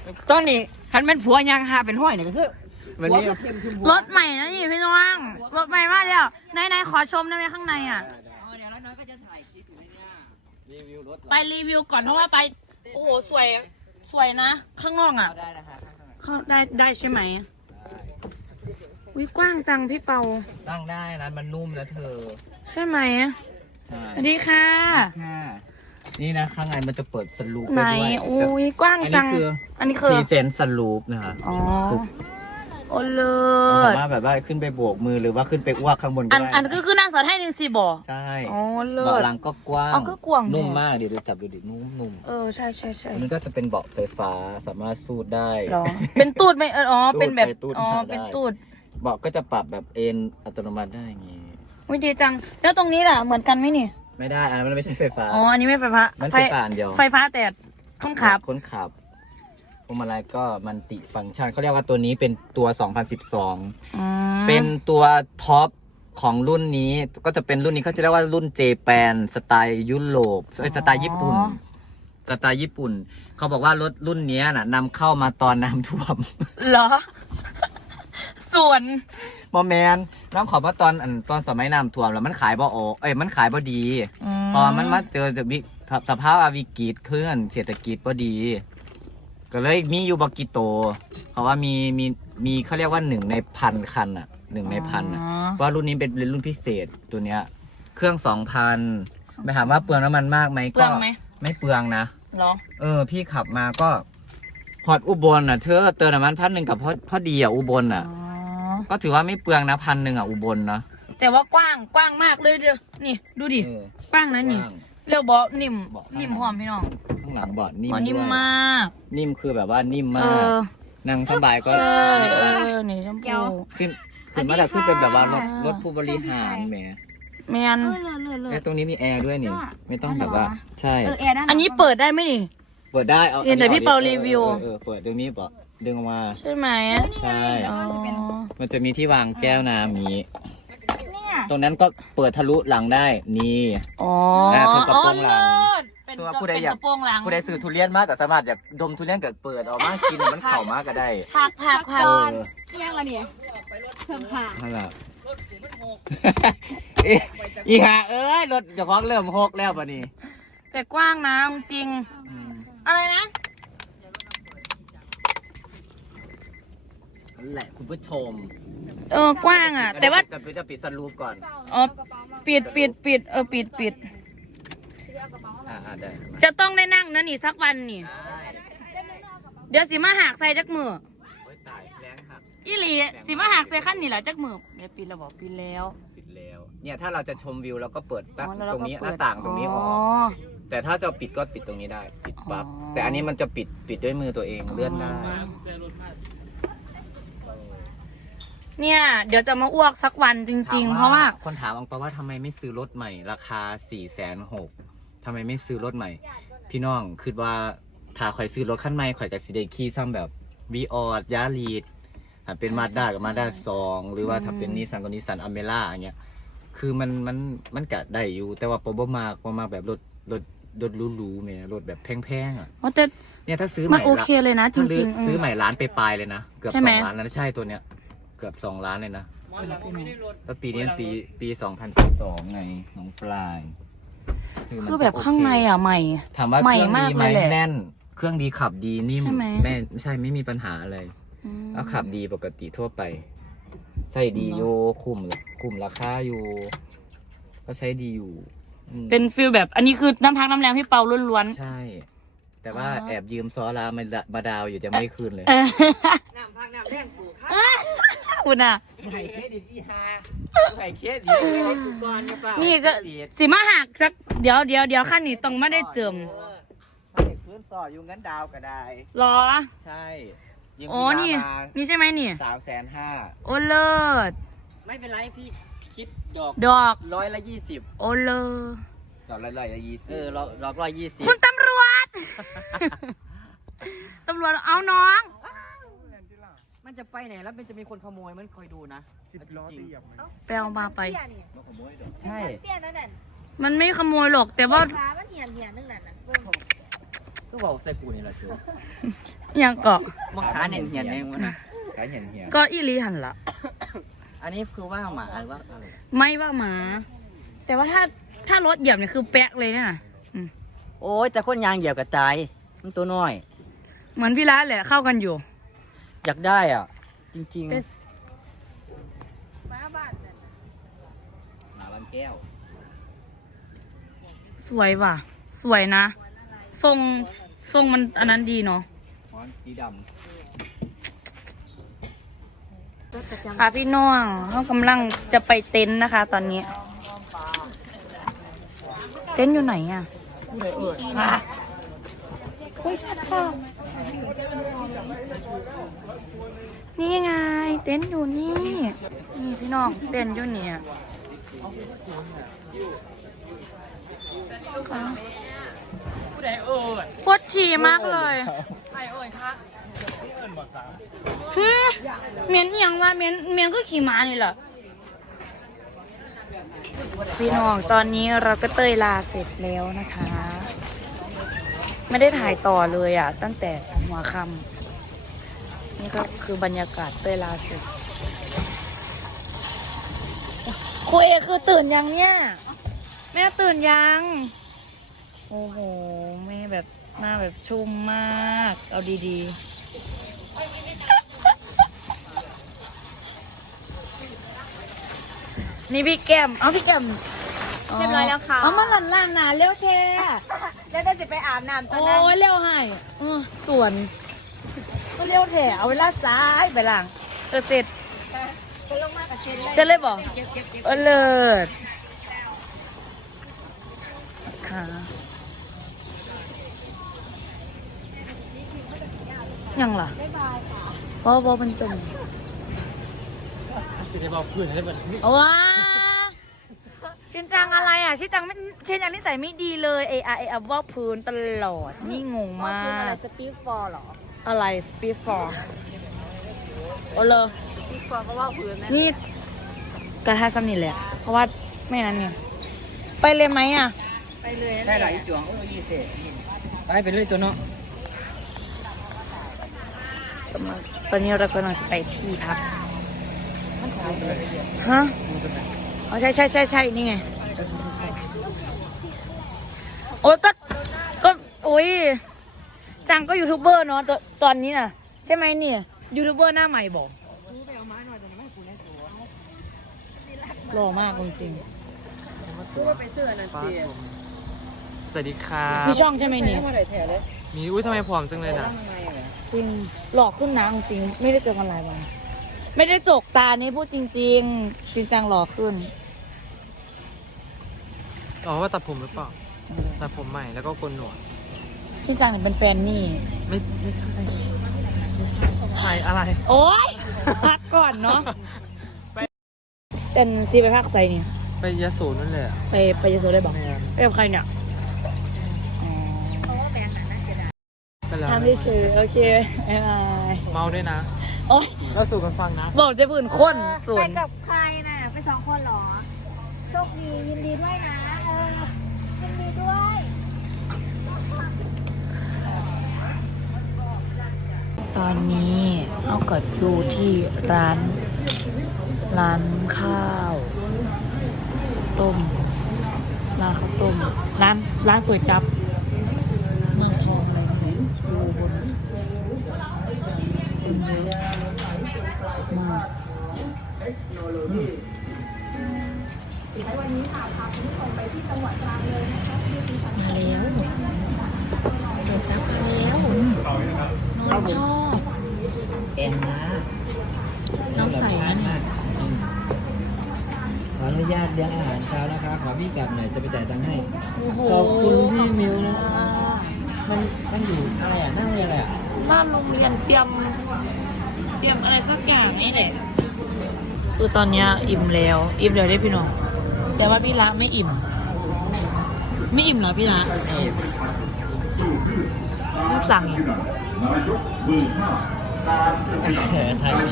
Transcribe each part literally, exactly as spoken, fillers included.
ตอนนี้คันเป็นผัวยางหาเป็นห้อยเนี่ยก็คือวันนี้รถใหม่นะนี่พี่น้องรถใหม่มากแล้วไหนไหนขอชมได้ไหมข้างในอ่ะเดี๋ยวน้อยก็จะถ่ายคลิปอยู่เนี่ยรีวิวรถไปรีวิวก่อนเพราะว่าไปโอ้โหสวยสวยนะ ข้างนอกอ่ะได้นะคะเข้าได้ได้ใช่ไหมวิกว้างจังพี่เปาตั้งได้นะมันนุ่มนะเธอใช่ไหมใช่สวัสดีค่ะนี่นะข้างในมันจะเปิดสลูปไหนไปด้วยโอ้ยกว้างจังอันนี้คือพรีเซนต์สลูปนะคะอ๋อโอ้เลิสาศมารถแบบว่าขึ้นไปโบกมือหรือว่าขึ้นไปอ้วกข้างบนก็อันได้อันก็คือนางสาวไทยหนึ่งสี่บ่อใช่โอ้เลิเบาะศหลังก็กว้างอ๋อก็กว้างนุ่มแน่มากเดี๋ยวดูจับดูดินุ่มนุ่มเออใช่ใช่ใช่อันนี้ก็จะเป็นเบาะไฟฟ้าสามารถสูดได้หรอเป็นตูดไหมเอออ๋อเป็นแบบตูดไปตูดอ๋อมาได้เป็นตูดเบาะก็จะปรับแบบเอนอัตโนมัติได้อย่างงี้วิดีจังแล้วตรงนี้ล่ะเหมือนกันไหมนี่ไม่ได้อันนั้นมันไม่ใช่ไฟฟ้าอ๋ออันนี้ไม่ไฟฟ้ามันไฟฟ้าอันเดียวไฟฟ้าแต่คนขับคนขับพวงมาลัยก็มันติฟังก์ชันเขาเรียกว่าตัวนี้เป็นตัว สองพันสิบสองอืมเป็นตัวท็อปของรุ่นนี้ก็จะเป็นรุ่นนี้เขาจะเรียกว่ารุ่นเจแปนสไตล์ยุโรปเอ้ยสไตล์ญี่ปุ่นสไตล์ญี่ปุ่น เขาบอกว่ารถรุ่นนี้น่ะนำเข้ามาตอนน้ำท่วมเหรอ ส่วนบอแมนน้ำขอว่าตอนอันตอนสมัยน้ำท่วมแล้วมันขายบ่โอเอ้ยมันขายบ่ดี พอมันมาเจอจะวิสภาพวิกฤตเคลื่อนเศรษฐกิจบ่ดี ก็เลยมีอยู่บกิโต เพราะว่ามีมีมีเขาเรียกว่าหนึ่งในพันคันอ่ะหนึ่งในพันอ่ะว่ารุ่นนี้เป็นรุ่นพิเศษตัวเนี้ย เครื่องสองพันไปถามว่าเปลืองน้ำมันมากไหมเปลืก็องไหมไม่เปลืองนะเหรอเออ พี่ขับมาก็พอดอุบลอ่ะเธอเติมน้ำมันพันหนึ่งกับพอพอดีอ่ะอุบลอ่ะอ๋อก็ถือว่าไม่เปลืองนะพันหนึ่งอ่ะอุบลนะแต่ว่ากว้างกว้างมากเลยเด้อนี่ดูดิเออกว้างนะนี่กว้างเรียกบอนิ่มเบาะนิ่มหอมพี่น้องข้างหลังเบาะนิ่มบอนิ่มด้วยมากนิ่มคือแบบว่านิ่มเอมากอนั่งสบายก็ใช่เออนี่ชมพูขึ้นขึ้นมาแต่ขึ้นเป็นแบบว่ารถรถผู้บริหารแหมแมนเออเลยเลยเลยแล้วตรงนี้มีแอร์ด้วยนี่อ่ะไม่ต้องแบบว่า ใช่เออแอร์ด้านหลังอันนี้เปิดได้ไหมนี่เปิดได้เอาเห็นแต่พี่เปารีวิวเออเออเปิดตรงนี้เปล่าดึงออกมาใช่ไหมใช่อ๋อมันจะมีที่วางแก้วน้ำนี้เนี่ยตรงนั้นก็เปิดทะลุหลังได้นี่อ๋ออ่าถึงกระโปรงหลังอ๋อเลิศเป็นตัวกระผู้ใดเป็นอยากกระโปรงหลังผู้ใดซื้อทุเรียนมากแต่สามารถอยากดมทุเรียนเกิดเปิดออกมากินมันเข่ามากก็ได้ผักผักผักเออยังละเนี่ยเสริมผ่านั่นแหละ อีอีห่าเอ้ยรถเจ้าของเริ่มหกแล้วป่ะนี่แต่กว้างนะจริงอืมอะไรนะนั่นแหละคุณผู้ชมเออกว้างอ่ะ แต่ว่าจะจะปิดสลูปก่อนอ๋อปิดปิดปิดเออปิดปิดอ่าอ่าได้จะต้องได้นั่งนะนี่สักวันนี่ เดี๋ยวสิมาหักใส่จักมือโอ้ยตายแรงหักอีหลีสิมาหักใส่ขั้นนี่แหละจักมือเดี๋ยวปิดแล้วบอกปิดแล้วปิดแล้ว เนี่ยถ้าเราจะชมวิวเราก็เปิดตั้งอ๋อแล้วตเรารงก็นี้หเปิน้าดต่างตรงนี้ออก แต่ถ้าจะปิดก็ปิดตรงนี้ได้ ปิดปั๊บอ๋อแต่อันนี้มันจะปิดปิดด้วยมือตัวเองเลื่อนได้เนี่ย เดี๋ยวจะมาอ้วกสักวันจริง ๆ เพราะว่าคนถามอังเปาว่าทำไมไม่ซื้อรถใหม่ ราคาสี่แสนหกทำไมไม่ซื้อรถใหม่ พี่น้องคือว่าถ้าข่อยซื้อรถคันใหม่ข่อยจะสิได้ขี่ซ้ำแบบวีออดยาลีดถ้าเป็นมาด้ากับมาด้าสองหรือว่าถ้าเป็นนิสสันกับนิสสันอเมร่าอย่างเงี้ยคือมันมันมันกะได้อยู่ แต่ว่าปอบมากปอมากแบบรถรถรถหรูๆเนี่ยรถแบบแพงๆอ่ะอ๋อแต่เนี่ยถ้าซื้อใหมันม่โอละเคเลยนะ จถ้าริงๆซื้อใหม่ล้านไปปลายเลยนะเกือบใช่สไหมองล้านแล้วนะใช่ตัวเนี้ยเกือบสองล้านเลยนะแล้วปีนี้มันปีปีสองพันสิบสองไงของปลายมันคือแบบโเข้างในอ่ะใหม่ถามว่าใหม่เครื่องมาดีกไหมเลยแหละแน่น เครื่องดีขับดีนิ่มใช่ไหมแม่ไม่ใช่ไม่มีปัญหาอะไรอืมแล้วขับดีปกติทั่วไป ใส่ดีอยู่คุ้มคุ้มราคาอยู่ ก็ใช้ดีอยู่อืมเป็นฟิลแบบอันนี้คือน้ำพักน้ำแรงพี่เปาล้วนใช่ แต่ว่าอ๋อแอบยืมซอลามามาดาวอยู่จะไม่คืนเลยๆเออน้ำพักน้ำแรงกูครับคุณอ่ะไข่เคสดีที่ฮาไข่เคสดีให้กูก่อนนะเปล่านี่นี่จะสิมาหักจักเดี๋ยวเดี๋ยวเดี๋ยวขั้นนี้ต้องไม่ได้เจิมให้พื้นต่ออยู่งั้นดาวก็ได้หรอใช่ยืมโอ้พี่นี่ดาวมานี่ใช่ไหมนี่สามแสนห้าโอเลิศไม่เป็นไรพี่คิดดอกดอกร้อยละยี่สิบโอเลิศดอกละร้อยละยี่สิบเออดอกดอกร้อยยี่สิบคุณตำรวจ ตำรวจเอาน้องมันจะไปไหนแล้วมันจะมีคนขโมยมันคอยดูนะสิบล้อตีหยับไปเอามาไปเตี้ยนี่ใช่เตี้ยนั่นน่ะมันไม่ขโมยหรอกแต่ว่าฟ้ามันเหียนเหียนนึงนั่นน่ะก็บอกใส่กูนี่แหละจูยังเกาะมังขาเนียนเหียนเองวะนะขาเหียนเหียนก็อีหลีหันละอันนี้คือว่าหมาหรือว่าอะไรไม่ว่าหมา แต่ว่าถ้าถ้ารถเหยียบเนี่ยคือแป๊กเลยเนี่ยอืมโอ้ยแต่คนยางเหยียบกับตายมันตัวน้อยเหมือนพี่ร้านแหละเข้ากันอยู่อยากได้อ่ะ จริงๆเป็นหมาบ้านนั่นน่ะหมาบางแก้วสวยว่ะ สวยนะ ทรงทรงมันอันนั้นดีเนาะหมอนสีดค่ะพี่น้องเขากำลังจะไปเต็นท์นะคะ ตอนนี้ เต็นท์อยู่ไหนอ่ะอ่ะโอ้ยชัดค่ะนี่ไง เต็นท์อยู่นี่ นี่พี่น้องเต็นท์อยู่เนี่ยปวดฉี่มากเลยใครเอ่ยคะฮึเมียนอิหยังวะเมียนเมียนก็ขี่ม้านี่แหละพี่น้องตอนนี้เราก็เตยลาเสร็จแล้วนะคะ ไม่ได้ถ่ายต่อเลยอ่ะ ตั้งแต่หัวค่ำนี่ก็คือบรรยากาศเตยลาเสร็จครูเอคือตื่นยังเนี่ย แม่ตื่นยัง โอ้โหแม่แบบหน้าแบบชุ่มมาก เอาดีๆ นี่พี่แก้ม เอาพี่แก้มเรียบร้อยแล้วค่ะเอามาหลั่นล่างหนาเร็วแท้แล้วก็จะไปอาบน้ำตอนโอ้นั้นยเร็วให้เออส่วนก็เร็วแท้เอาเวลาซ้ายไปล่างเออเสร็จไปลงมากับเชนเลยเสร็จเลยบอกเออเลิศค่ะยังล่ะบ๊ายบายค่ะเพราะว่ามันจมจะได้บอกพื้นให้มันว้าชินจังอะไรอ่ะชินจังไม่ชินจังนิสัยไม่ดีเลยเอไอเอว่าพื้นตลอดนี่งงมากอะไรสปีดฟอร์หรออะไรสปีดฟอร์โอเลอสปีดฟอร์ก็ว่าพื้นนะนี่กระทะซ้ำนี่แหละเพราะว่าไม่นั้นเนี่ยไปเลยไหมอ่ะไปเลยได้หลายจวงโอ้ยยี่สิบไปไปเลยตัวเนาะกำลังตอนนี้เรากำลังจะไปที่พักฮะอ๋อใช่ใช่ใช่ใช่นี่ไงโอ้ยก็ก็โอ้ยจังก็ยูทูบเบอร์เนาะตตอนนี้น่ะ ใช่ไหมเนี่ยยูทูบเบอร์หน้าใหม่บอกหล่อมากจริงสวัสดีครัๆบมีช่องใช่ไหมเนี่ยมีอุ้ยทำไมผอมจังเลยนะจริงหลอกขึ้นนะจริงๆไม่ได้เจอกันหลายวันไม่ได้จกตานี่พูดจริงๆ จริงจังหล่อขึ้นอ๋อว่าตัดผมหรือเปล่า ตัดผมใหม่แล้วก็โกนหนวดชินจังเนี่ยเป็นแฟนนี่ไม่ไม่ใช่ไม่ใช่ใครอะไรโอ๊ยพักก่อนเนาะเป็นซีไปพักใส่เนี่ยไปยะโสนั่นแหละไปไปยโสได้บอกไม่งั้นไปกับใครเนี่ยอ๋อเพราะว่าแบงค์น่ะน่าเสียดายไปแล้วทำได้เฉยโอเคบ๊ายบายเมาด้วยนะโอ๊ยแล้วสู่กันฟังนะบอกจะผื่นคนส่วไปนกับใครน่ะ ไปสองคนเหรอ โชคดียินดีด้วยนะ เออ ยินดีด้วยตอนนี้เอาเกิดดูที่ร้าน ร้านข้าว ต้ม ร้านข้าวต้ม ร้านร้านก๋วยจั๊บเมืองทองอะไรดูบนคนเยอะมากมาแล้วก๋วยจั๊บมาแล้วน้องชอบเอ็นนะน้ำใสนั่นน่ะขออนุญาตเลี้ยงอาหารเช้านะคะขอพี่กลับหน่อยจะไปจ่ายตังค์ให้โอ้โหขอบคุณพี่มิวนะ มันมันอยู่อะไรอ่ะนั่งเลยอะไรอ่ะหน้าโรงเรียนเตรียม เตรียมอะไรสักอย่างนี่แหละคือตอนเนี้ยอิ่มแล้ว อิ่มแล้วได้พี่น้อง แต่ว่าพี่ละไม่อิ่ม ไม่อิ่มเหรอพี่ละต้องสั่งอีกแผลไทยดี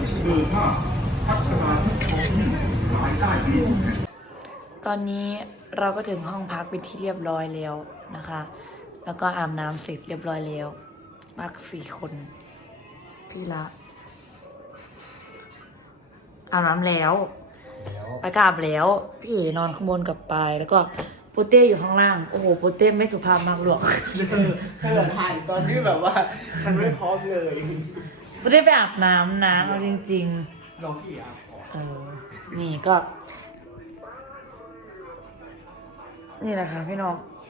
ตอนนี้เราก็ถึงห้องพักเป็นที่เรียบร้อยแล้วนะคะ แล้วก็อาบน้ำเสร็จเรียบร้อยแล้วพักสี่คนที่ละอาบน้ำแล้ว ไปกราบแล้ว พี่เอนอนข้างบนกับปายแล้วก็โปเต้อยู่ข้างล่าง โอ้โหโปเต้ไม่สุภาพมากหรอกเธอถ่ายตอนที่แบบว่าฉันไม่พร้อมเลยโปเต้ไปอาบน้ำนะเอาจริงลองพี่อ่ะๆเออนี่ก็ นี่แหละค่ะพี่น้อง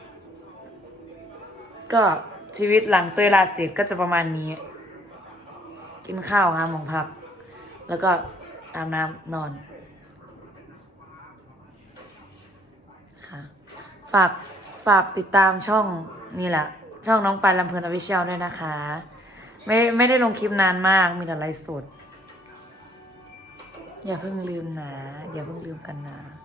ก็ชีวิตหลังเตยลาเสร็จก็จะประมาณนี้ กินข้าวหาหมองพัก แล้วก็อาบน้ำนอนค่ะฝากฝากติดตามช่องนี่แหละ ช่องน้องปายลำเพลินอวิเชียลด้วยนะคะ ไม่ไม่ได้ลงคลิปนานมากมีแต่ไลฟ์สด อย่าเพิ่งลืมนะ อย่าเพิ่งลืมกันนะ